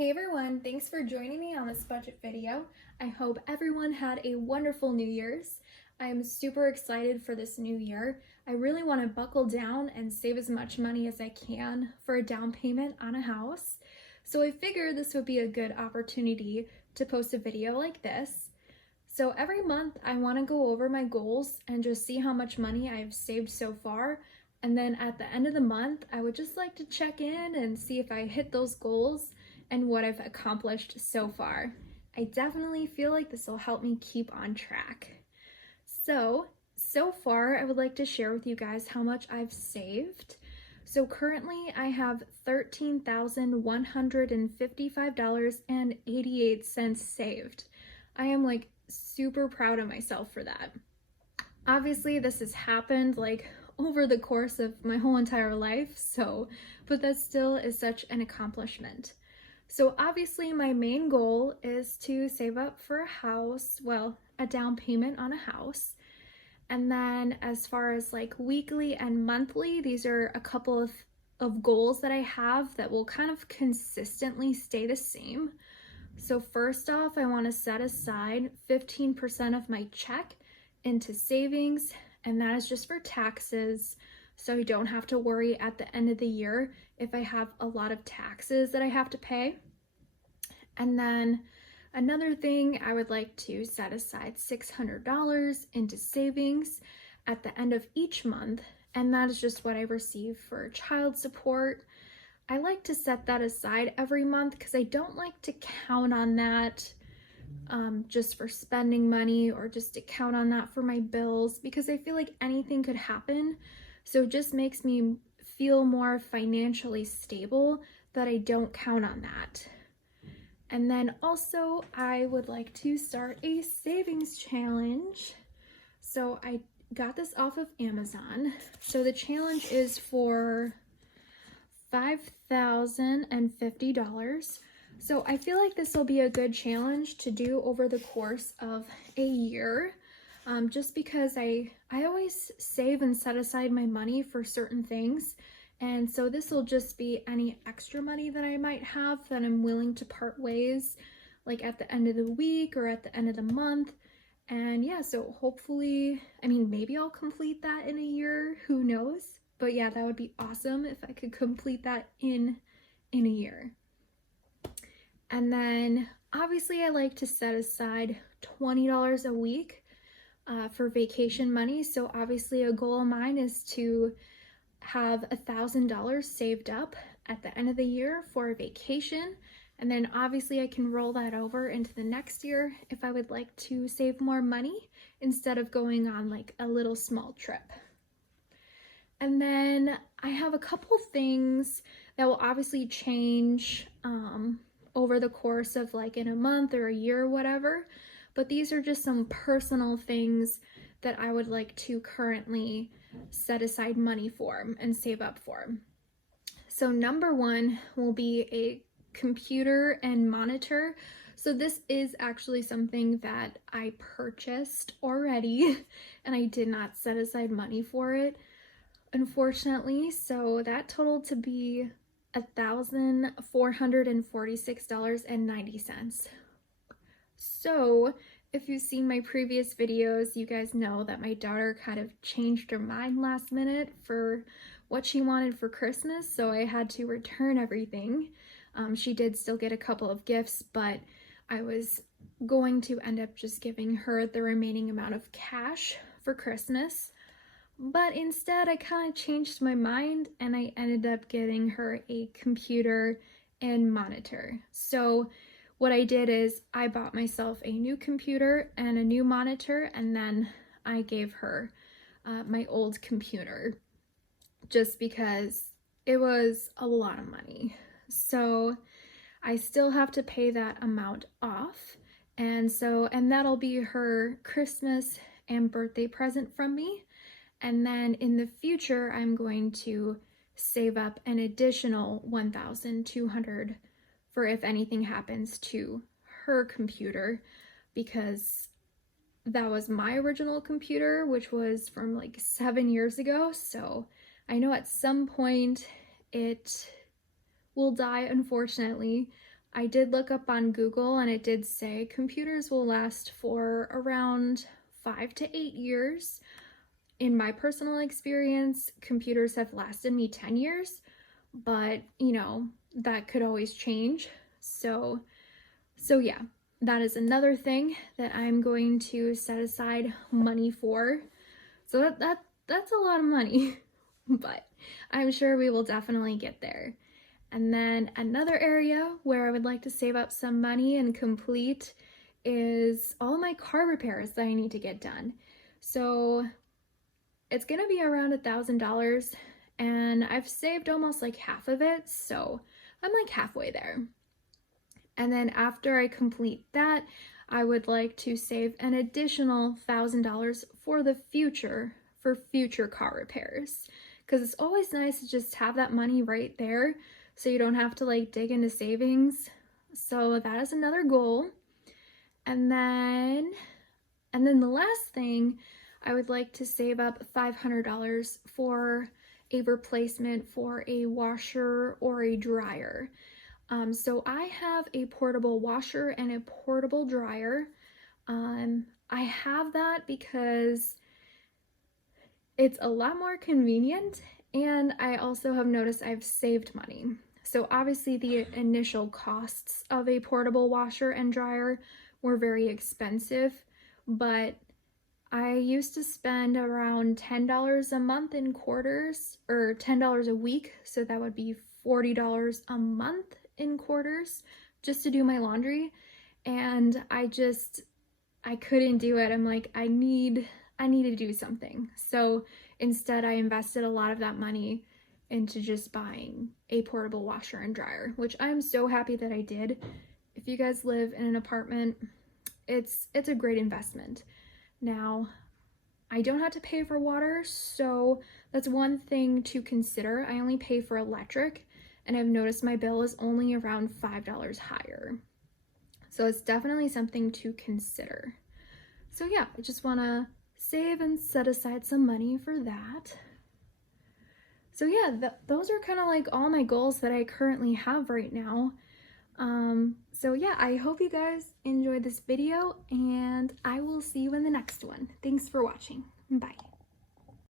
Hey everyone, thanks for joining me on this budget video. I hope everyone had a wonderful New Year's. I am super excited for this new year. I really want to buckle down and save as much money as I can for a down payment on a house. So I figured this would be a good opportunity to post a video like this. So every month I want to go over my goals and just see how much money I've saved so far. And then at the end of the month, I would just like to check in and see if I hit those goals and what I've accomplished so far. I definitely feel like this will help me keep on track. So far I would like to share with you guys how much I've saved. So currently I have $13,155.88 saved. I am like super proud of myself for that. Obviously this has happened like over the course of my whole entire life, but that still is such an accomplishment. So obviously my main goal is to save up for a house, well, a down payment on a house. And then as far as like weekly and monthly, these are a couple of goals that I have that will kind of consistently stay the same. So first off, I want to set aside 15% of my check into savings, and that is just for taxes. So I don't have to worry at the end of the year if I have a lot of taxes that I have to pay. And then another thing, I would like to set aside $600 into savings at the end of each month. And that is just what I receive for child support. I like to set that aside every month because I don't like to count on that just for spending money or just to count on that for my bills, because I feel like anything could happen. So it just makes me feel more financially stable that I don't count on that. And then also I would like to start a savings challenge. So I got this off of Amazon. So the challenge is for $5,050. So I feel like this will be a good challenge to do over the course of a year, just because I always save and set aside my money for certain things. And so this will just be any extra money that I might have that I'm willing to part ways, like at the end of the week or at the end of the month. And yeah, so hopefully, I mean, maybe I'll complete that in a year, who knows? But yeah, that would be awesome if I could complete that in a year. And then obviously I like to set aside $20 a week for vacation money. So obviously a goal of mine is to have $1,000 saved up at the end of the year for a vacation. And then obviously I can roll that over into the next year if I would like to save more money instead of going on like a little small trip. And then I have a couple things that will obviously change over the course of like in a month or a year or whatever, but these are just some personal things that I would like to currently set aside money for and save up for. So number one will be a computer and monitor. So this is actually something that I purchased already and I did not set aside money for it, unfortunately. So that totaled to be $1,446.90. So if you've seen my previous videos, you guys know that my daughter kind of changed her mind last minute for what she wanted for Christmas, so I had to return everything. She did still get a couple of gifts, but I was going to end up just giving her the remaining amount of cash for Christmas. But instead, I kind of changed my mind and I ended up getting her a computer and monitor. So what I did is I bought myself a new computer and a new monitor, and then I gave her my old computer just because it was a lot of money. So I still have to pay that amount off. And that'll be her Christmas and birthday present from me. And then in the future, I'm going to save up an additional $1,200 for if anything happens to her computer, because that was my original computer, which was from like 7 years ago. So I know at some point it will die, unfortunately. I did look up on Google and it did say computers will last for around 5 to 8 years. In my personal experience, computers have lasted me 10 years, but you know, that could always change. So yeah, that is another thing that I'm going to set aside money for. So that's a lot of money, but I'm sure we will definitely get there. And then another area where I would like to save up some money and complete is all my car repairs that I need to get done. So it's gonna be around $1,000 and I've saved almost like half of it, so I'm like halfway there. And then after I complete that, I would like to save an additional $1,000 for the future, for future car repairs. Because it's always nice to just have that money right there so you don't have to like dig into savings. So that is another goal. And then the last thing, I would like to save up $500 for a replacement for a washer or a dryer. So I have a portable washer and a portable dryer. I have that because it's a lot more convenient, and I also have noticed I've saved money. So obviously the initial costs of a portable washer and dryer were very expensive, but I used to spend around $10 a month in quarters, or $10 a week, so that would be $40 a month in quarters just to do my laundry, and I couldn't do it. I'm like, I need to do something. So instead I invested a lot of that money into just buying a portable washer and dryer, which I'm so happy that I did. If you guys live in an apartment, it's a great investment. Now, I don't have to pay for water, so that's one thing to consider. I only pay for electric, and I've noticed my bill is only around $5 higher. So it's definitely something to consider. So yeah, I just want to save and set aside some money for that. So yeah, those are kind of like all my goals that I currently have right now. So yeah, I hope you guys enjoyed this video, and I will see you in the next one. Thanks for watching. Bye.